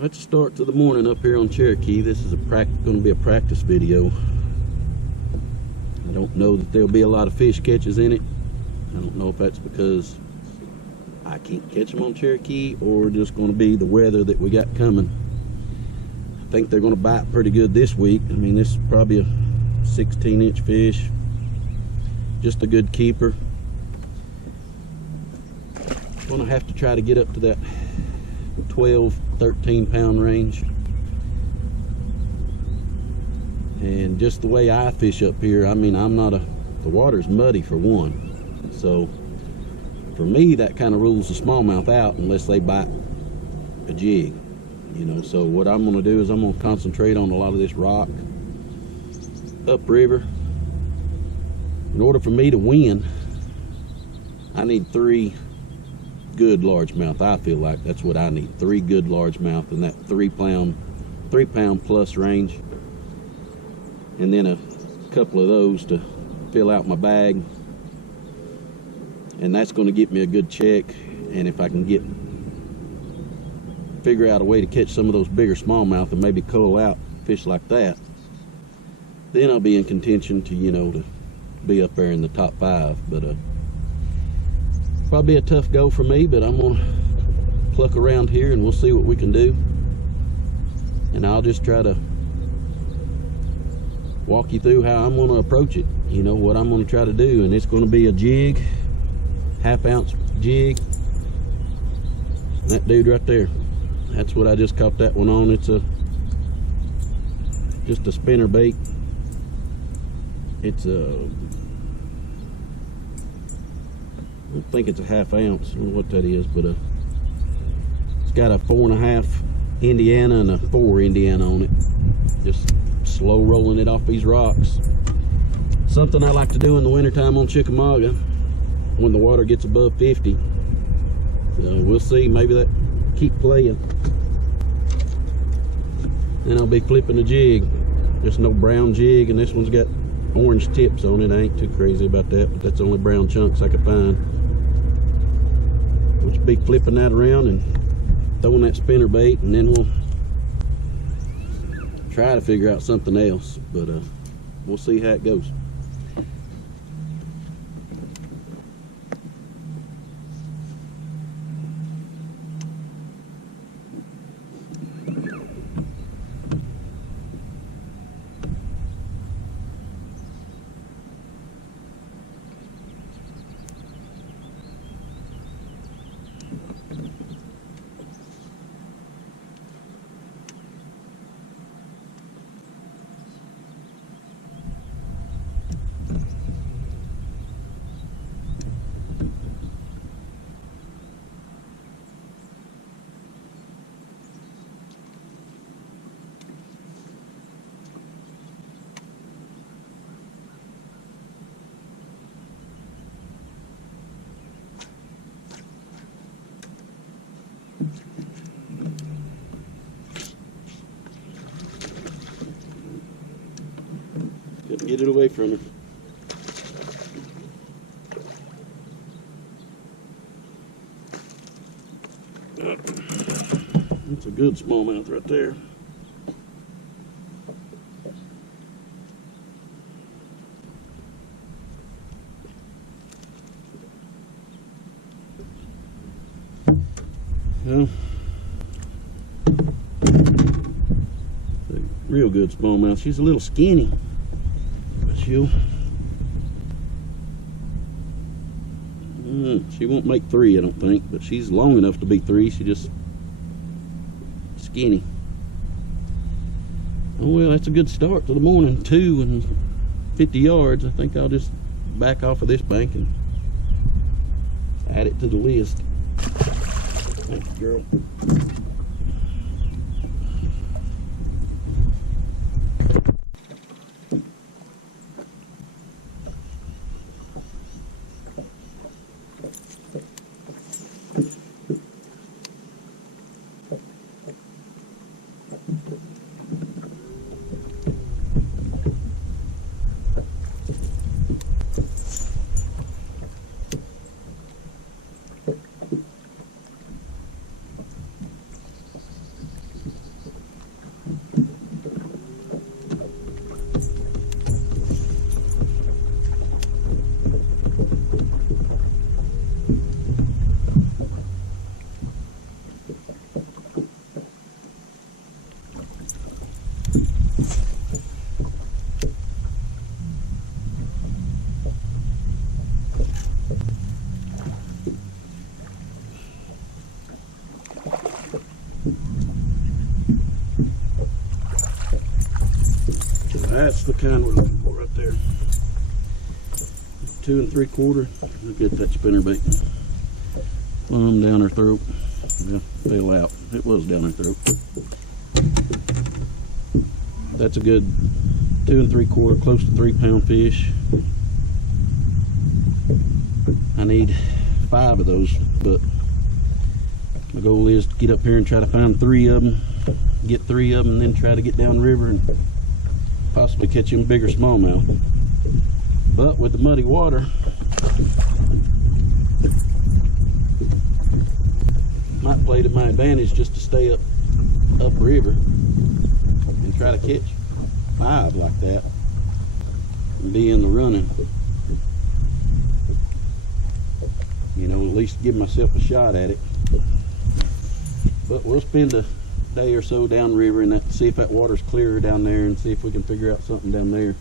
Let's start to the morning up here on Cherokee. This is going to be a practice video. I don't know that there'll be a lot of fish catches in it. I don't know if that's because I can't catch them on Cherokee or just going to be the weather that we got coming. I think they're going to bite pretty good this week. I mean, this is probably a 16-inch fish. Just a good keeper. Going to have to try to get up to that 12-13 pound range. And just the way I fish up here, I mean, the water's muddy for one, so for me that kind of rules the smallmouth out unless they bite a jig, you know. So what I'm going to do is I'm going to concentrate on a lot of this rock upriver. In order for me to win, I need 3 good largemouth. I feel like that's what I need, 3 good largemouth in that 3 pound plus range, and then a couple of those to fill out my bag, and that's going to get me a good check. And if I can figure out a way to catch some of those bigger smallmouth and maybe cull out fish like that, then I'll be in contention to, you know, to be up there in the top 5. But probably a tough go for me, but I'm gonna pluck around here and we'll see what we can do. And I'll just try to walk you through how I'm going to approach it, you know, what I'm going to try to do. And it's going to be a jig, 1/2 ounce jig. And that dude right there, that's what I just caught that one on. It's just a spinner bait. It's I don't think it's a 1/2 ounce. I don't know what that is, but it's got a 4.5 Indiana and a 4 Indiana on it. Just slow rolling it off these rocks. Something I like to do in the wintertime on Chickamauga when the water gets above 50. So we'll see. Maybe that keep playing. Then I'll be flipping the jig. Just no brown jig, and this one's got orange tips on it. I ain't too crazy about that, but that's the only brown chunks I could find. We'll just be flipping that around and throwing that spinner bait, and then we'll try to figure out something else, but we'll see how it goes. Get it away from her. That's a good smallmouth right there. Well, it's a real good smallmouth. She's a little skinny. She won't make 3, I don't think, but she's long enough to be 3. She just skinny. Oh well, that's a good start to the morning. 2 and 50 yards. I think I'll just back off of this bank and add it to the list. Thank you, girl. That's the kind we're looking for right there. 2 3/4. Look at that spinnerbait. Plumb down her throat. Yeah, fell out. It was down her throat. That's a good 2 3/4, close to 3-pound fish. I need 5 of those, but my goal is to get up here and try to find 3 of them, get 3 of them, and then try to get down river and possibly catch them bigger smallmouth. But with the muddy water, might play to my advantage just to stay up river and try to catch 5 like that and be in the running. You know, at least give myself a shot at it. But we'll spend a day or so down river and see if that water's clearer down there and see if we can figure out something down there.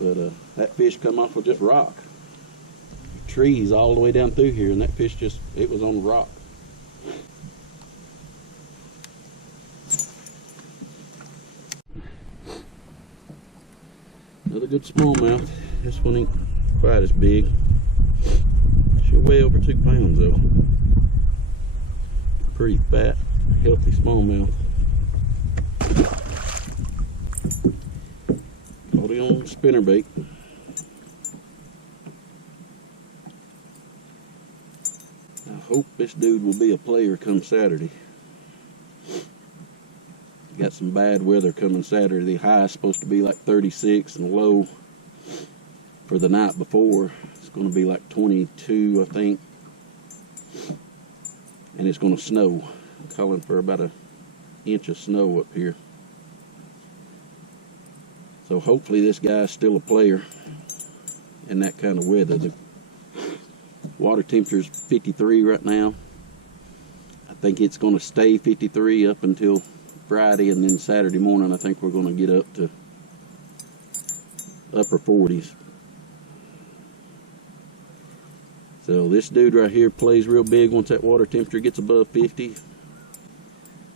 But that fish come off with just rock. Trees all the way down through here, and that fish just, it was on the rock. Another good smallmouth. This one ain't quite as big. She'll weigh over 2 pounds though. Pretty fat, healthy smallmouth. Caught it on spinnerbait. I hope this dude will be a player come Saturday. Got some bad weather coming Saturday. The high is supposed to be like 36 and low for the night before. It's going to be like 22, I think. And it's going to snow. I'm calling for about an inch of snow up here. So hopefully this guy's still a player in that kind of weather. The water temperature is 53 right now. I think it's going to stay 53 up until Friday, and then Saturday morning I think we're going to get up to upper 40s. So this dude right here plays real big once that water temperature gets above 50.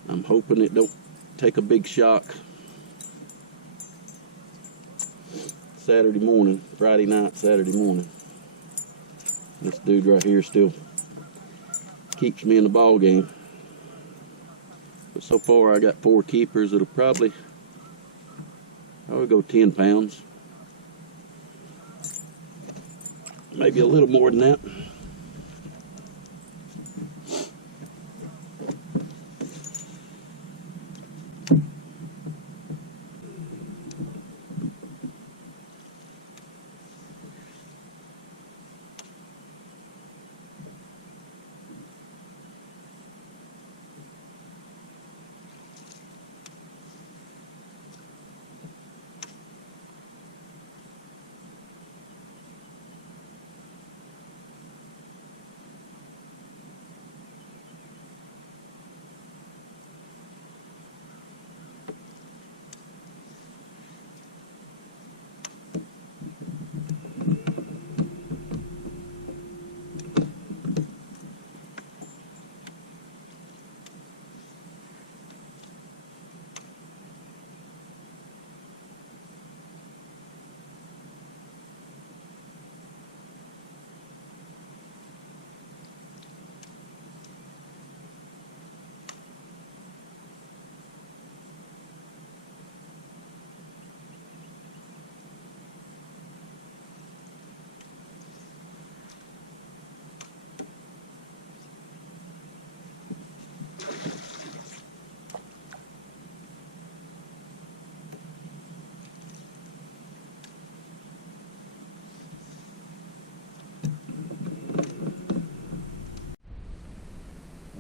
I'm hoping it don't take a big shock Saturday morning, Friday night, Saturday morning. This dude right here still keeps me in the ball game. But so far I got 4 keepers that'll probably, I would go 10 pounds. Maybe a little more than that.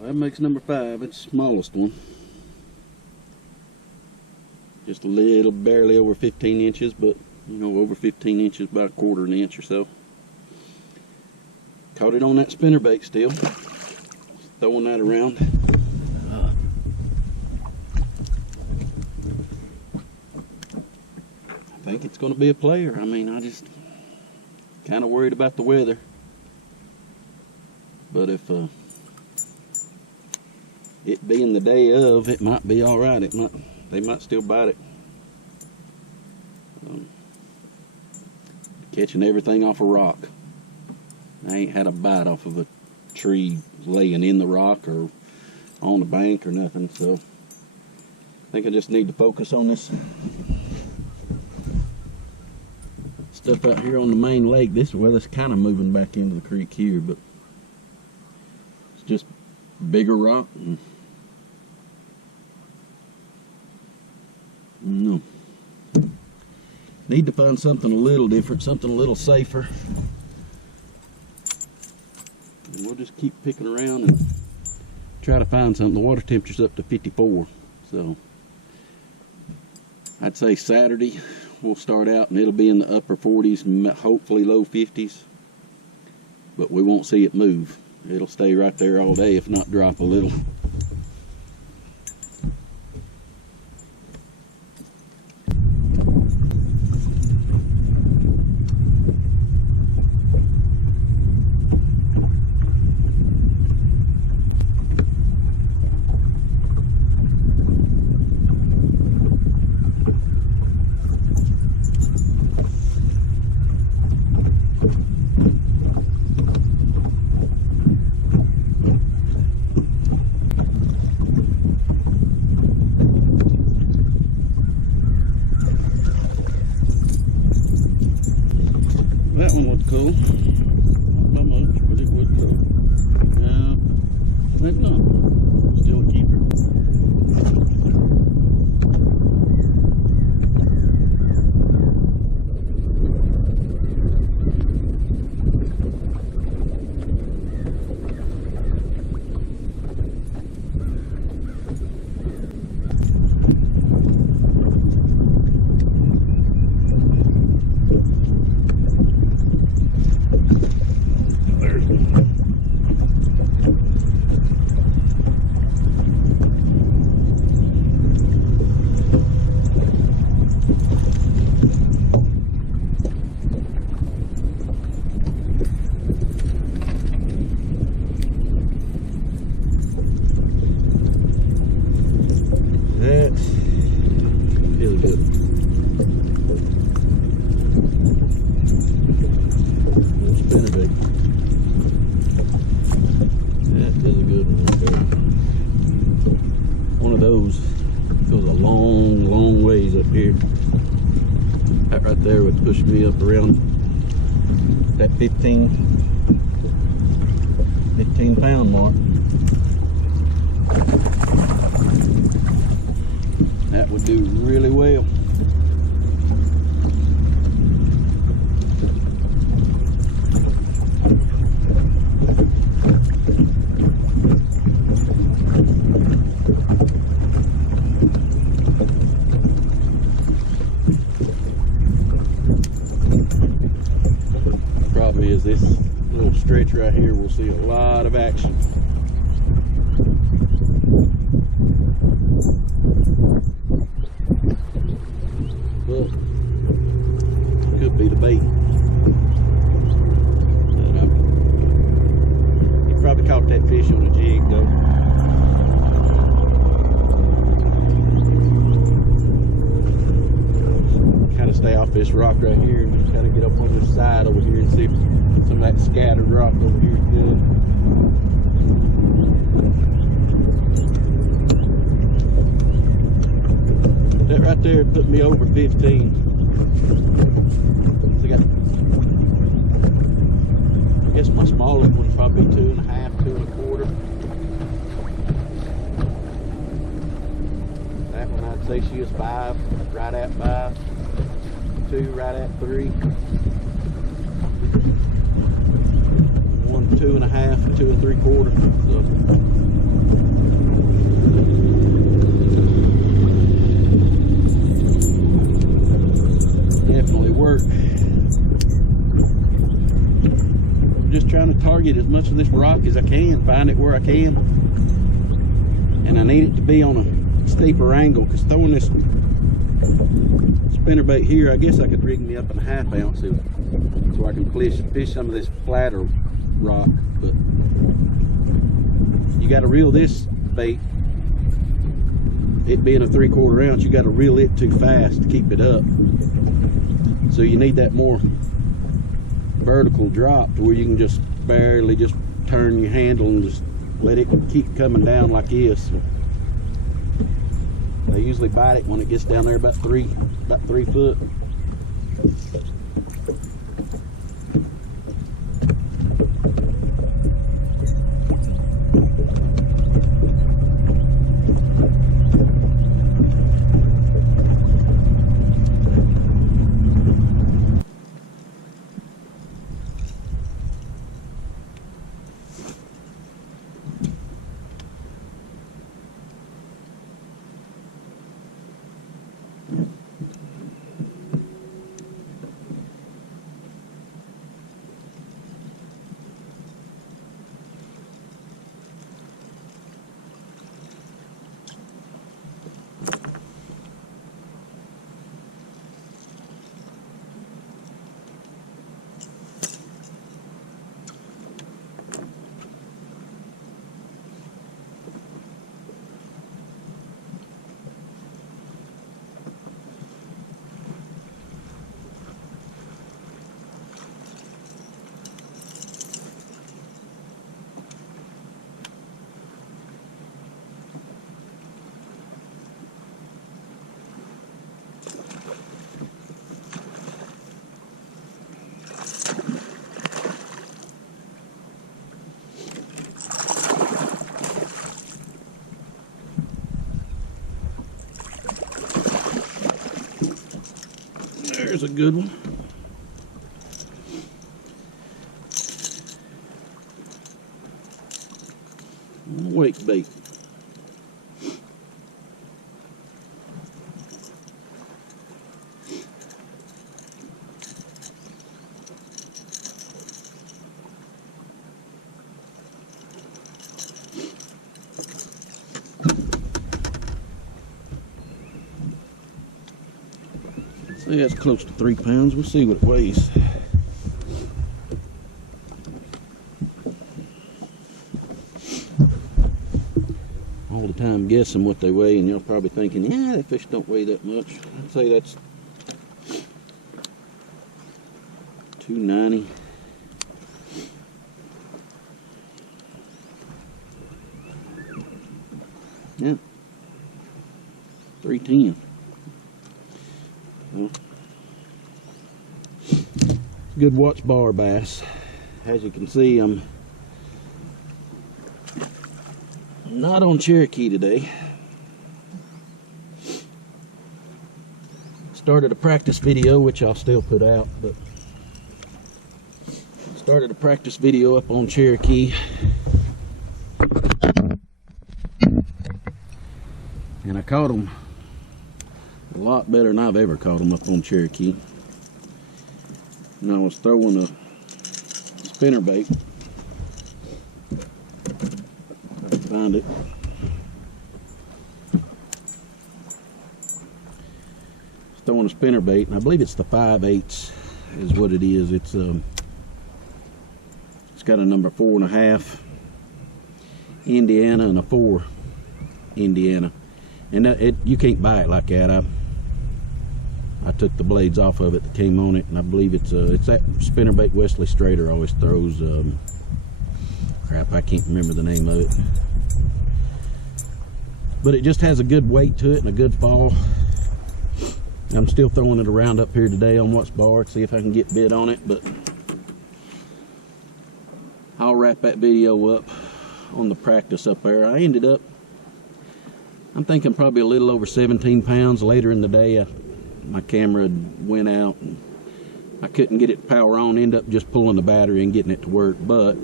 That makes number 5. It's the smallest one. Just a little, barely over 15 inches, but you know, over 15 inches, about 1/4 inch or so. Caught it on that spinnerbait still. Just throwing that around. I think it's going to be a player. I mean, I just kind of worried about the weather. But if it being the day of, it might be all right. They might still bite it. catching everything off a rock. I ain't had a bite off of a tree laying in the rock or on the bank or nothing, so I think I just need to focus on this stuff out here on the main lake. This, well, it's kind of moving back into the creek here, but it's just bigger rock. No. Need to find something a little different, something a little safer. And we'll just keep picking around and try to find something. The water temperature's up to 54, so I'd say Saturday we'll start out and it'll be in the upper 40s, hopefully low 50s, but we won't see it move. It'll stay right there all day, if not drop a little. That one looked cool. Not much, but it would go. No, maybe not. Still a keeper. Really good. Spinnerbait. That is a good one right there. One of those goes a long ways up here. That right there would push me up around that 15 pound mark. That would do really well. Problem is, this little stretch right here will see a lot of action. But could be the bait. He probably caught that fish on a jig though. Kind of stay off this rock right here and just kind of get up on this side over here and see if some of that scattered rock over here is good. That right there put me over 15. So I guess my smallest one's probably 2.5, 2.25. That one I'd say she is 5, right at 5. 2, right at 3. One 2.5, 2 3/4. So definitely work. I'm just trying to target as much of this rock as I can, find it where I can, and I need it to be on a steeper angle, because throwing this spinnerbait here, I guess I could rig me up in a 1/2 ounce so I can fish some of this flatter rock. But you got to reel this bait, it being a 3/4 ounce, you got to reel it too fast to keep it up. So you need that more vertical drop to where you can just barely just turn your handle and just let it keep coming down like this. They usually bite it when it gets down there about 3 foot. There's a good one. Wake bait. See, that's close to 3 pounds. We'll see what it weighs. All the time guessing what they weigh, and y'all probably thinking, yeah, that fish don't weigh that much. I'd say that's 290. Yeah, 310. Well, good watch bar bass. As you can see, I'm not on Cherokee today. Started a practice video, which I'll still put out, but started a practice video up on Cherokee. And I caught them a lot better than I've ever caught them up on Cherokee. And I was throwing a spinnerbait. If I can find it. Throwing a spinnerbait, and I believe it's the 5/8 is what it is. It's got a number 4.5 Indiana and a 4 Indiana. And you can't buy it like that. I took the blades off of it that came on it, and I believe it's that spinnerbait Wesley Strader always throws. Crap, I can't remember the name of it. But it just has a good weight to it and a good fall. I'm still throwing it around up here today on Watch Bar to see if I can get bit on it, but I'll wrap that video up on the practice up there. I ended up, I'm thinking probably a little over 17 pounds. Later in the day, my camera went out and I couldn't get it to power on. Ended up just pulling the battery and getting it to work. But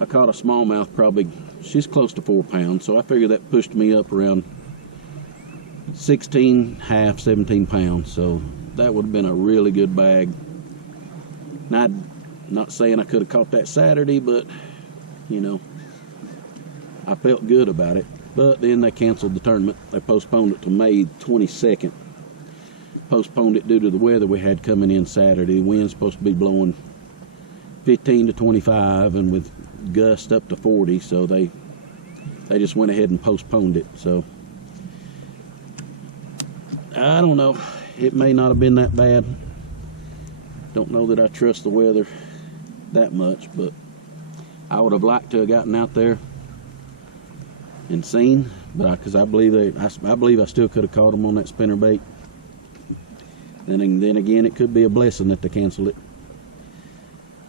I caught a smallmouth, probably, she's close to 4 pounds. So I figured that pushed me up around 16.5, 17 pounds. So that would have been a really good bag. Not saying I could have caught that Saturday, but you know, I felt good about it. But then they canceled the tournament. They postponed it to May 22nd. Postponed it due to the weather we had coming in Saturday. The wind's supposed to be blowing 15 to 25 and with gusts up to 40. So they just went ahead and postponed it. So I don't know. It may not have been that bad. Don't know that I trust the weather that much, but I would have liked to have gotten out there and seen, but because I believe I still could have caught them on that spinner bait. Then again, it could be a blessing that they canceled it.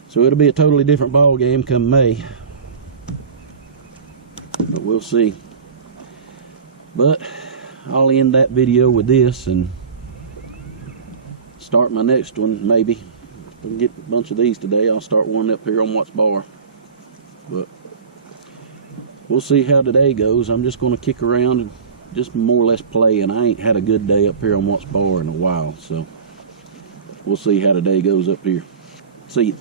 So it'll be a totally different ball game come May, but we'll see. But I'll end that video with this and start my next one. Maybe if I can get a bunch of these today, I'll start one up here on Watts Bar. But we'll see how today goes. I'm just going to kick around and just more or less play, and I ain't had a good day up here on Watts Bar in a while, so we'll see how today goes up here. See you.